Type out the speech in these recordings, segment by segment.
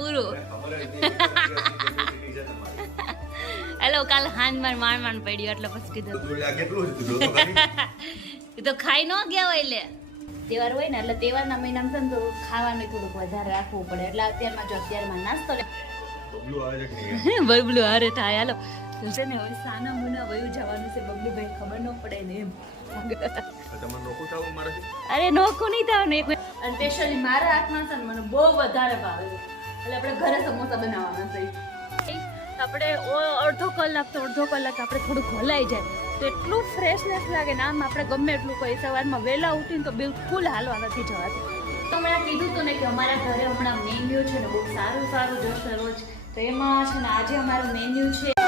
પૂરું. હેલો કાલ હાન માણ પડ્યું એટલે પછી કીધું એ તો ખાઈ ન ગયા હોય લે તહેવાર હોય ને એટલે તહેવારના મહિનામાં છે ને તો ખાવાનું થોડુંક વધારે રાખવું પડે એટલે અત્યારમાં નાસ્તો બબલું હારે થાય હાલો છે ને હવે સાના મુના વયું જવાનું છે બબલુભાઈ ખબર ન પડે ને એમ અરે નોખું નહીં થવાનું એક અને સ્પેશિયલી મારા હાથમાં છે ને મને બહુ વધારે ભાવે છે એટલે આપણે ઘરે સમોસા બનાવવાના છે આપણે અડધો કલાક આપણે થોડુંક હલાઈ જાય તો એટલું ફ્રેશનેસ લાગે ને આમ આપણે ગમે એટલું કોઈ સવારમાં વહેલા ઉઠીને તો બિલકુલ હાલવા નથી જવાતું તો હમણાં કીધું તો ને કે અમારા ઘરે હમણાં મેન્યુ છે ને બહુ સારું જશે રોજ તો એમાં છે ને આજે અમારું મેન્યુ છે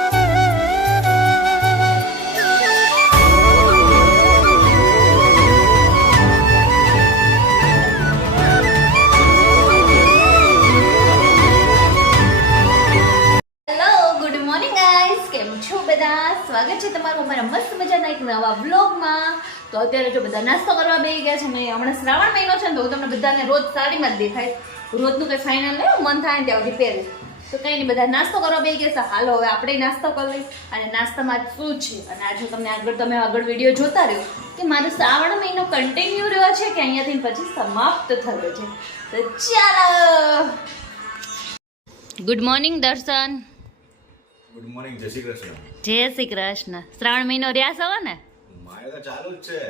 સ્વાગત છે તમારું અમારા મસ્ત મજાના એક નવા વ્લોગમાં તો અત્યારે જો બધા નાસ્તો કરવા બેસી ગયા છે મેં હમણાં શ્રાવણ મહિનો છે ને તો હું તમને બધાને રોજ સાડીમાં જ દેખાય રોજનું કંઈ ફાઇનલ નહીં મન થાય ને ત્યાં સુધી પહેરે તો કંઈ નહીં બધા નાસ્તો કરવા બેસી ગયા છે હાલો હવે આપણે નાસ્તો કરી અને નાસ્તામાં શું છે અને આજે તમે આગળ વિડીયો જોતા રહ્યો કે મારો શ્રાવણ મહિનો કન્ટિન્યુ રહ્યો છે કે અહીંયાથી પછી સમાપ્ત થયો છે તો ચાલો ગુડ મોર્નિંગ દર્શન ગુડ મોર્નિંગ જય શ્રી કૃષ્ણ જય શ્રી કૃષ્ણ શ્રાવણ મહિનો રહ્યા છો ને મારે તો ચાલુ જ છે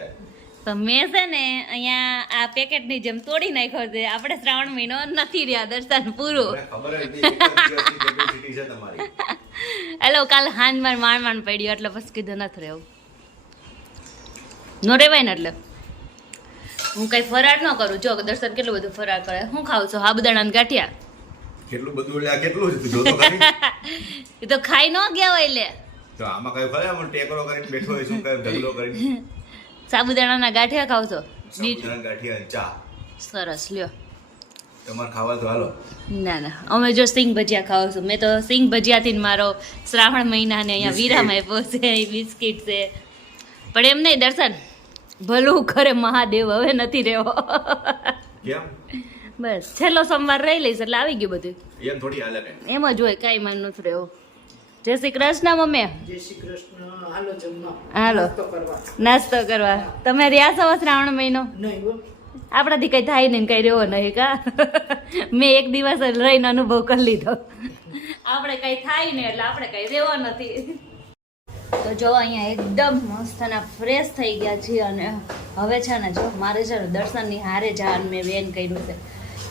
તો મેં છે ને અહીંયા આ પેકેટની જેમ તોડી નાખ્યો છે આપણે શ્રાવણ મહિનો નથી રહ્યા દર્શન પૂરું ખબર જ નહીં કેટલી કેપેસિટી છે તમારી હેલો કાલ હાન માણ પડ્યું એટલે પછી કીધું નથી રહેવું નો રેવાય ને એટલે હું કઈ ફરાળ ન કરું જો દર્શન કેટલું બધું ફરાળ કરે હું ખાઉં છું સાબુદાણા ગાંઠિયા કેટલું બધું લે કેટલું છે તું જોતો ખરી એ તો ખાઈ ન ગયા હોય લે તો આમાં કઈ ફરે આમ ટેકરો કરીને બેઠો હોય શું કઈ ઢગલો કરીને સાબુદાણાના ગાંઠિયા ખાવ છો સાબુદાણા ગાંઠિયા અને ચા સરસ લ્યો તમારે ખાવા તો હાલો ના અમે જો સિંગ ભજીયા ખાવ છું મેં તો સિંગ ભજીયાથી મારો શ્રાવણ મહિનાને અહીંયા વિરામ આપ્યો છે બિસ્કિટ છે પણ એમ નહીં દર્શન ભલું ખરે મહાદેવ હવે નથી રહેવો કેમ બસ છેલ્લો સોમવાર રહી લઈશ એટલે આવી ગયું બધું એમ થોડી હાલે કઈ એમ જ હોય કાંઈ માન નથી રહેવો જય શ્રી કૃષ્ણ મમ્મી જય શ્રી કૃષ્ણ હાલો જમવા હાલો નાસ્તો કરવા તમે રહ્યા છો શ્રાવણ મહિનો નહીં હો આપણાથી કઈ થાય નહીં કઈ રહેવો નહીં કા મેં એક દિવસ રહીને અનુભવ કરી લીધો આપણે કઈ થાય ને એટલે આપણે કઈ રહેવો નથી તો જો અહીંયા એકદમ મસ્ત અને ફ્રેશ થઈ ગયા છીએ અને હવે છે ને જો મારે છે ને દર્શનની હારે જવાનું મેં વેન કર્યું છે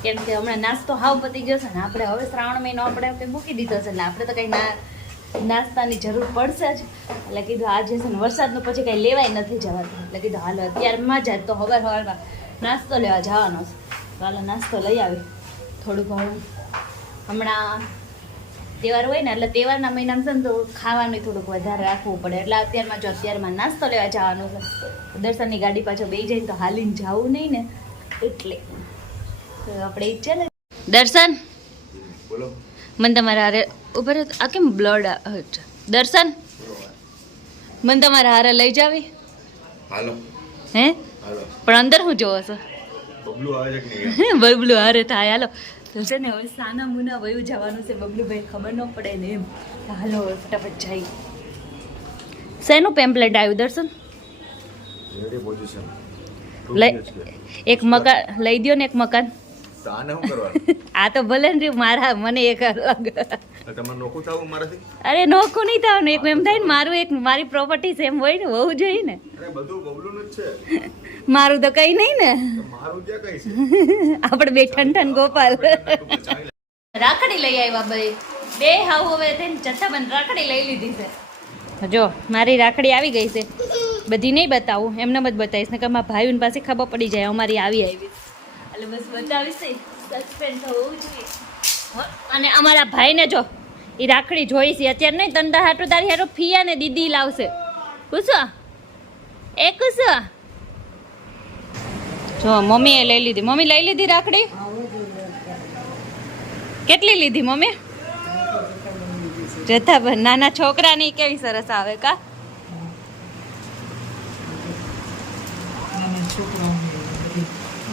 કેમ કે હમણાં નાસ્તો હાવ પતી ગયો છે ને આપણે હવે શ્રાવણ મહિનો આપણે કંઈ મૂકી દીધો છે એટલે આપણે તો કંઈ નાસ્તાની જરૂર પડશે જ એટલે કીધું આજે છે ને વરસાદનું પછી કંઈ લેવાય નથી જવાતું એટલે કીધું હાલો અત્યારમાં જાય તો સવારમાં નાસ્તો લેવા જવાનો છે તો હાલો નાસ્તો લઈ આવી થોડું ઘણું હમણાં તહેવાર હોય ને એટલે તહેવારના મહિનામાં છે ને તો ખાવાનું થોડુંક વધારે રાખવું પડે એટલે અત્યારમાં નાસ્તો લેવા જવાનું છે દર્શનની ગાડી પાછળ બેસી જાય તો હાલીને જવું નહીં ને એટલે તો આપણે ઈ છે ને દર્શન બોલો મને તમારા હારે ઉભર આ કેમ બ્લડ દર્શન મને તમારા હારે લઈ જાવી હાલો હે હાલો પણ અંદર હું જોવો છો બબલું આવે છે કે નહીં બબલું હારે થાય હાલો તો છે ને હવે સાના મુના વયું જવાનું છે બબલુભાઈ ખબર ન પડે ને એમ હાલો ફટાફટ જાય શેનું પેમ્પલેટ આવ્યું દર્શન રેડી પોઝિશન એક મકાન લઈ દ્યો ને એક મકાન તો આને શું કરવાનું આ તો ભલે ને રહ્યું મારા મને એક અલગ તમારે નોખું થવું મારાથી અરે નોખું નહીં થવાનું એક એમ થાય ને મારું એક મારી પ્રોપર્ટી છે એમ હોય ને હોવું જોઈએ ને અરે બધું બબલું જ છે મારું તો કઈ નહીં ને મારું ક્યાં કઈ છે આપણે બે ઠન ગોપાલ રાખડી લઈ આવ્યા બે હાવ હવે જથ્થાબંધ રાખડી લઈ લીધી છે જો મારી રાખડી આવી ગઈ છે બધી નહીં બતાવું એમને જ બતાવીશ ને કે મારા ભાઈઓને પાસે ખબર પડી જાય અમારી આવી એટલે બસ બતાવીશ સસ્પેન્સ હોવું જોઈએ અને અમારા ભાઈને જો એ રાખડી જોઈ છે અત્યારે નહીં તંદા હાટું તારી હાટું ફિયા ને દીદી લાવશે કુસો એ કુસો જો મમ્મીએ લઈ લીધી મમ્મી લઈ લીધી રાખડી કેટલી લીધી મમ્મી જથ્થાબંધ નાના છોકરાની કેવી સરસ આવે કા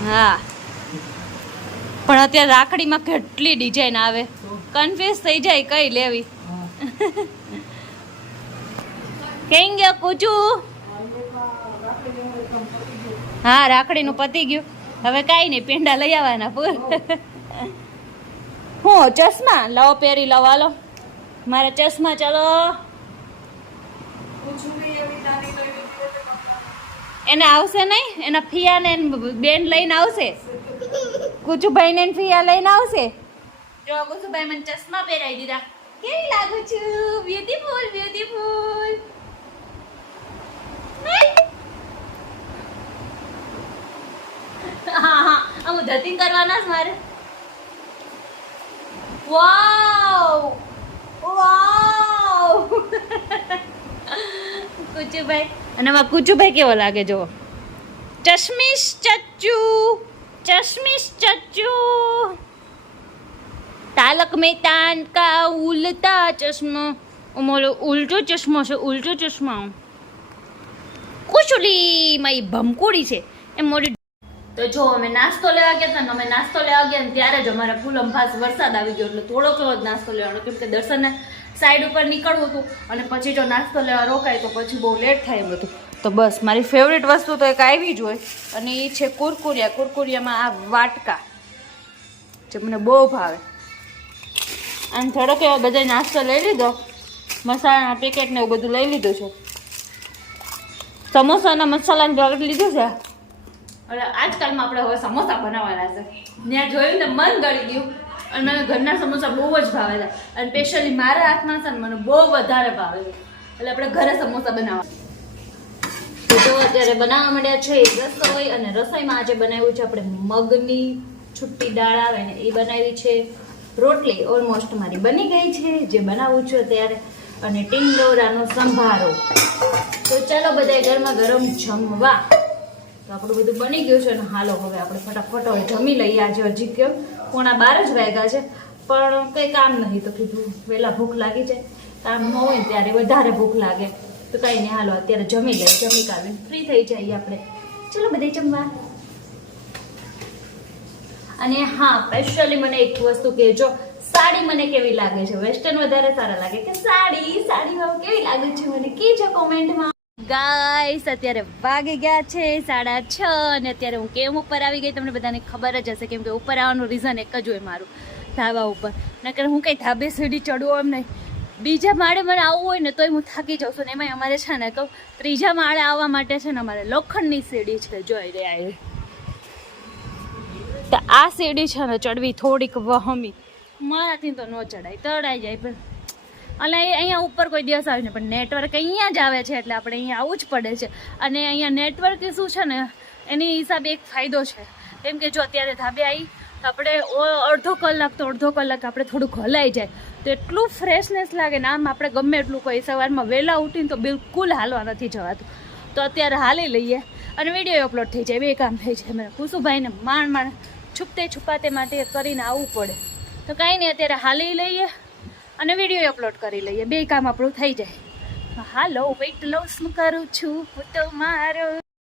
હા પણ અત્યારે રાખડીમાં કેટલી ડિઝાઇન આવે, કન્ફ્યુઝ થઈ જાય કઈ લેવી. કઈ ગયો કુચુ? હા, રાખડીનું પતી ગયું. હવે કાંઈ નહીં, પેંડા લઈ આવવાના પૂર. હું ચશ્મા લાવો, પહેરી લાવો. હાલો મારા ચશ્મા. ચાલો, એને આવશે નહીં, એના ફિયાને બેન લઈને આવશે. કુચુભાઈ ને ફિયા લઈને આવશે. જો કુચુભાઈ મને ચશ્મા પહેરાવી દીધા. કેવી લાગુ છું? Beautiful, beautiful. હા હા, હું ધતિંગ કરવાના જ મારે. વાવ વાવ. કુચુભાઈ, અને આમાં કુચુભાઈ કેવો લાગે જો. ચશ્મીશ ચચ્ચુ, ચશ્મીશ ચચ્ચુ. તાલક મહેતા કા ઉલટા ચશ્મા. અમારો ઉલટો ચશ્મો છે, ઉલટો ચશ્મા. કુચુલી મારી ભમકુડી છે એમ મોડી. તો જો અમે નાસ્તો લેવા ગયા હતા ને, અમે નાસ્તો લેવા ગયા ને ત્યારે જ અમારા ફૂલમ ફાસ વરસાદ આવી ગયો. એટલે થોડોક એવો જ નાસ્તો લેવાનો, કેમ કે દર્શનને સાઈડ ઉપર નીકળવું હતું અને પછી જો નાસ્તો લેવા રોકાય તો પછી બહુ લેટ થાય એમ હતું. તો બસ મારી ફેવરેટ વસ્તુ તો એક આવી જ હોય, અને એ છે કુરકુરિયા. કુરકુરિયામાં આ વાટકા જે મને બહુ ભાવે. અને થોડોક એવો બધા નાસ્તો લઈ લીધો, મસાલાના પેકેટ ને એવું બધું લઈ લીધું છે. સમોસાના મસાલાનું પેકેટ લીધું છે. અને આજકાલમાં આપણે હવે સમોસા બનાવવાના છે. ત્યાં જોયું ને મન ગળી ગયું. અને મને ઘરના સમોસા બહુ જ ભાવે છે, અને સ્પેશિયલી મારા હાથમાં છે ને મને બહુ વધારે ભાવે છે. એટલે આપણે ઘરે સમોસા બનાવવા. તો જો અત્યારે બનાવવા માંડ્યા છે રસોઈ. અને રસોઈમાં આજે બનાવ્યું છે આપણે મગની છુટ્ટી દાળ આવે ને એ બનાવી છે. રોટલી ઓલમોસ્ટ મારી બની ગઈ છે, જે બનાવું છું અત્યારે. અને ટીંડોરાનો સંભારો. તો ચાલો બધા ગરમા ગરમ જમવા. તો આપણું બધું બની ગયું છે ને હાલો હવે આપણે ફટાફટ હવે જમી લઈએ. આજે હજી કેમ 11:15 જ વાગ્યા છે, પણ કંઈ કામ નહીં તો કીધું વહેલા ભૂખ લાગી જાય. કામ ન હોય ત્યારે વધારે ભૂખ લાગે. તો કંઈ નહીં, હાલો અત્યારે જમી લઈએ. જમી કાઢીને ફ્રી થઈ જઈએ આપણે. ચલો બધા જમવા. અને હા, સ્પેશિયલી મને એક વસ્તુ કહેજો, સાડી મને કેવી લાગે છે? વેસ્ટર્ન વધારે સારા લાગે કે સાડી? સાડીમાં કેવી લાગે છે મને કહેજો કોમેન્ટમાં. ગાઈસ અત્યારે વાગી ગયા છે 6:30 અને અત્યારે હું કેમ ઉપર આવી ગઈ તમને બધાને ખબર જ હશે, કેમ કે ઉપર આવવાનું રીઝન એક જ હોય મારું, ધાબા ઉપર. નકર હું કંઈ ધાબે સીડી ચડવું એમ નહીં. બીજા માળે મને આવવું હોય ને તોય હું થાકી જાઉં છું. ને એમાં અમારે છે ને કહું, ત્રીજા માળે આવવા માટે છે ને અમારે લોખંડની સીડી છે. જોઈ રહ્યા તો આ સીડી છે ને ચડવી થોડીક વહમી, મારાથી તો ન ચડાય, તળાઈ જાય. પણ અને અહીંયા ઉપર કોઈ દિવસ આવે ને, પણ નેટવર્ક અહીંયા જ આવે છે એટલે આપણે અહીંયા આવવું જ પડે છે. અને અહીંયા નેટવર્ક શું છે ને એની હિસાબે એક ફાયદો છે, કેમ કે જો અત્યારે ધાબે આવી તો આપણે અડધો કલાક આપણે થોડુંક હલાઈ જાય તો એટલું ફ્રેશનેસ લાગે ને. આમ આપણે ગમે એટલું કોઈ સવારમાં વહેલા ઉઠીને તો બિલકુલ હાલવા નથી જવાતું. તો અત્યારે હાલી લઈએ અને વિડીયો અપલોડ થઈ જાય, બે કામ થઈ જાય. મને કુસુભાઈને માંડ છુપતે છુપાતે માટે કરીને આવવું પડે. તો કાંઈ નહીં, અત્યારે હાલી લઈએ અને વિડીયો અપલોડ કરી લઈએ, બે કામ આપણું થઈ જાય. હાલો, વેઇટ લોસ કરું છું હું તો મારો.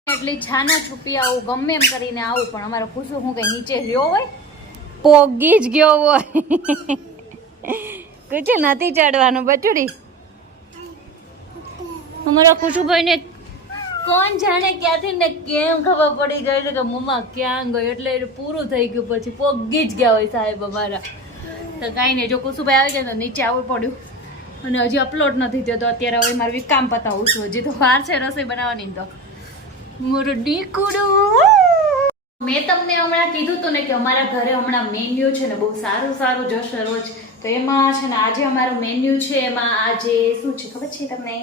એટલી છાના છુપી આવું, ગમે એમ કરીને આવું, પણ અમારો કુસુ હું કંઈ નીચે રહ્યો હોય, પોગી જ ગયો હોય. કુછ નથી ચડવાનું બચુડી. અમારા કુસુભાઈને કોણ જાણે ક્યાંથી ને કેમ ખબર પડી ગઈ છે કે મમ્મા ક્યાં ગયો, એટલે પૂરું થઈ ગયું. પછી પોગી જ ગયા હોય સાહેબ અમારા. તો કાંઈ નહીં, જો કુસુભાઈ આવી જાય તો નીચે આવવું પડ્યું. અને હજી અપલોડ નથી થયો, તો અત્યારે હવે મારું કામ પતાવું છું. હજી તો વાર છે રસોઈ બનાવવાની. તો મારું ડીકુડું, મેં તમને હમણાં કીધું હતું ને કે અમારા ઘરે હમણાં મેન્યુ છે ને બહુ સારું જશે રોજ. તો એમાં છે ને આજે અમારું મેન્યુ છે, એમાં આજે શું છે ખબર છે તમને?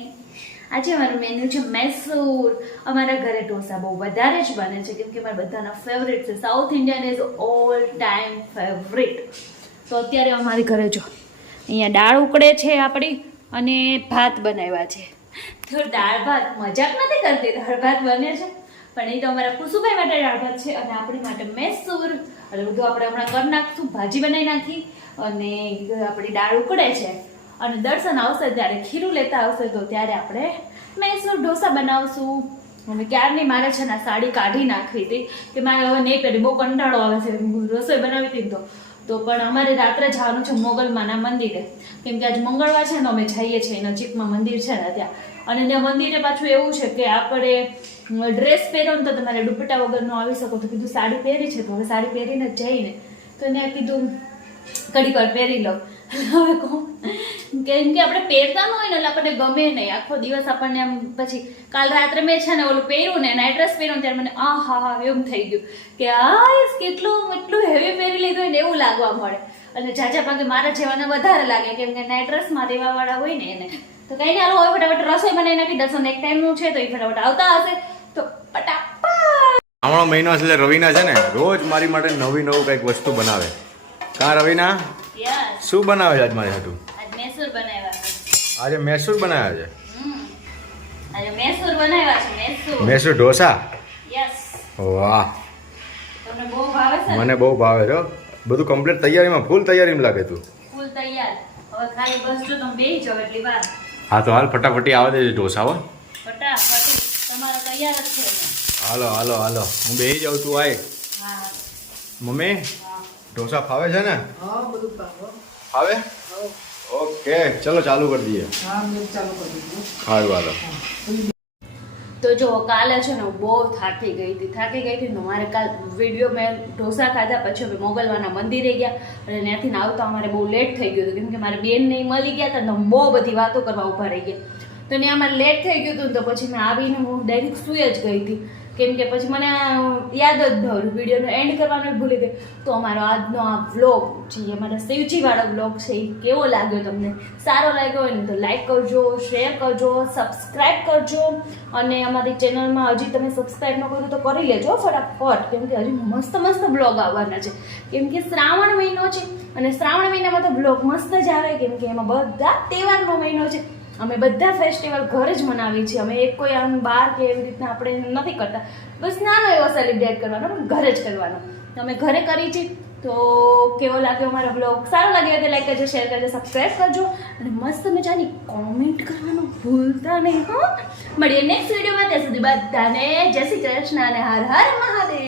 આજે અમારું મેન્યુ છે મૈસૂર. અમારા ઘરે ઢોસા બહુ વધારે જ બને છે, કેમ કે મારા બધાના ફેવરેટ છે. South Indian is all time favourite. તો અત્યારે અમારી ઘરે જો અહીંયા દાળ ઉકળે છે આપણી, અને ભાત બનાવ્યા છે. તો દાળ ભાત મજાક નથી કરતી, દાળ ભાત બને છે, પણ એ તો અમારા કુસુભાઈ માટે દાળ ભાત છે અને આપણી માટે મૈસૂર. એટલે બધું આપણે હમણાં કરી નાખશું, ભાજી બનાવી નાખી, અને આપણી દાળ ઉકળે છે. અને દર્શન આવશે ત્યારે ખીરું લેતા આવશે તો ત્યારે આપણે મૈસૂર ઢોસા બનાવશું. અમે ક્યારની મારે છે ને આ સાડી કાઢી નાખવી હતી કે મારે હવે નહીં પહેરી, બહુ કંટાળો આવે છે. રસોઈ બનાવી હતી ને તો પણ અમારે રાત્રે જવાનું છે મોગલમાના મંદિરે, કેમ કે આજે મંગળવાર છે ને અમે જઈએ છીએ નજીકમાં મંદિર છે ને ત્યાં. અને ત્યાં મંદિરે પાછું એવું છે કે આપણે ડ્રેસ પહેરો ને તો તમારે દુપટ્ટા વગરનો આવી શકો. તો કીધું સાડી પહેરી છે તો હવે સાડી પહેરીને જ જઈને તો એને કીધું ઘડીક વાર પહેરી લઉં. હવે કહું કેમ કે આપણે પહેરતા ન હોય ને એટલે આપણને ગમે નહીં, આખો દિવસ આપણને આમ. પછી કાલ રાત્રે મેં છે ને ઓલું પહેર્યું ને નાઇટ ડ્રેસ પહેર્યું ત્યારે મને હા એવું થઈ ગયું કે એટલું હેવી પહેરી લીધું હોય ને એવું લાગવા મળે. અને જાજા ભાગે મારા જેવાને વધારે લાગે કેમ કે નાઇટ ડ્રેસમાં રહેવા વાળા હોય ને એને. તો કઈ નહીં, હાલો હવે ફટાફટ રસોઈ બનાવી નાખી. દર્શન એક ટાઈમનું છે તો એ ફટાફટ આવતા હશે તો ફટાફટ. આવણો મહિનો છે એટલે રવિના છે ને રોજ મારી માટે નવું કંઈક વસ્તુ બનાવે. કા રવિના યસ, શું બનાવે છે આજ મારી હાટુ? આજ મૈસૂર બનાવ્યા છે. આજે મૈસૂર બનાવ્યા છે. આજે મૈસૂર બનાવ્યા છે. મૈસૂર મૈસૂર ઢોસા. યસ, વાહ, તમને બહુ ભાવે છે ને? મને બહુ ભાવે છે. બધું કમ્પ્લીટ તૈયારીમાં, ફૂલ તૈયારીમાં લાગે તું. ફૂલ તૈયાર. હવે ખાલી બસ જો તમે બેસી જાઓ એટલી વાર. હા તો હાલ ફટાફટી આવે છે ઢોસા હો. ફટાફટ તમારો તૈયાર જ છે ને? હાલો હું બેસી જાઉં, તું આય. હા મમ્મી હા. ઢોસા ફાવે છે ને? હા બધું પાકો. ફાવે? હા ઓકે ચલો ચાલુ કરી દઈએ. હા મેં ચાલુ કરી દીધું. સારું હાલો. તો જો કાલે છે ને હું બહુ થાકી ગઈ હતી તો મારે કાલ વિડીયો મેં ઢોસા ખાધા પછી અમે મોગલવાના મંદિરે ગયા અને ત્યાંથી આવતા અમારે બહુ લેટ થઈ ગયું હતું કેમ કે મારે બેન નહીં મળી ગયા હતા તો બહુ બધી વાતો કરવા ઊભા રહી ગયા. તો ત્યાં અમારે લેટ થઈ ગયું હતું તો પછી મેં આવીને હું ડાયરેક્ટ સૂઈ જ ગઈ હતી કેમ કે પછી મને યાદ જ ન વિડીયોનો એન્ડ કરવાનો ભૂલી ગઈ. તો અમારો આજનો આ વ્લોગ જે અમારા શિવજીવાળો વ્લોગ છે એ કેવો લાગ્યો તમને? સારો લાગ્યો હોય ને તો લાઈક કરજો, શેર કરજો, સબસ્ક્રાઈબ કરજો અને અમારી ચેનલમાં હજી તમે સબસ્ક્રાઈબ ન કર્યું તો કરી લેજો ફટાફટ કેમ કે હજી મસ્ત મસ્ત બ્લોગ આવવાના છે કેમ કે શ્રાવણ મહિનો છે અને શ્રાવણ મહિનામાં તો બ્લોગ મસ્ત જ આવે કેમ કે એમાં બધા તહેવારનો મહિનો છે. અમે બધા ફેસ્ટિવલ ઘરે જ મનાવીએ છીએ. અમે એક કોઈ આમ બહાર કે એવી રીતના આપણે નથી કરતા, બસ નાનો એવો સેલિબ્રેટ કરવાનો પણ ઘરે જ કરવાનો. અમે ઘરે કરી છીએ. તો કેવો લાગ્યો અમારો બ્લોગ? સારો લાગ્યો તો લાઈક કરજો, શેર કરજો, સબસ્ક્રાઈબ કરજો અને મસ્ત મજાની કોમેન્ટ કરવાનું ભૂલતા નહીં. મળીએ નેક્સ્ટ વિડીયોમાં. ત્યાં સુધી બધાને જય શ્રી કૃષ્ણ અને હર હર મહાદેવ.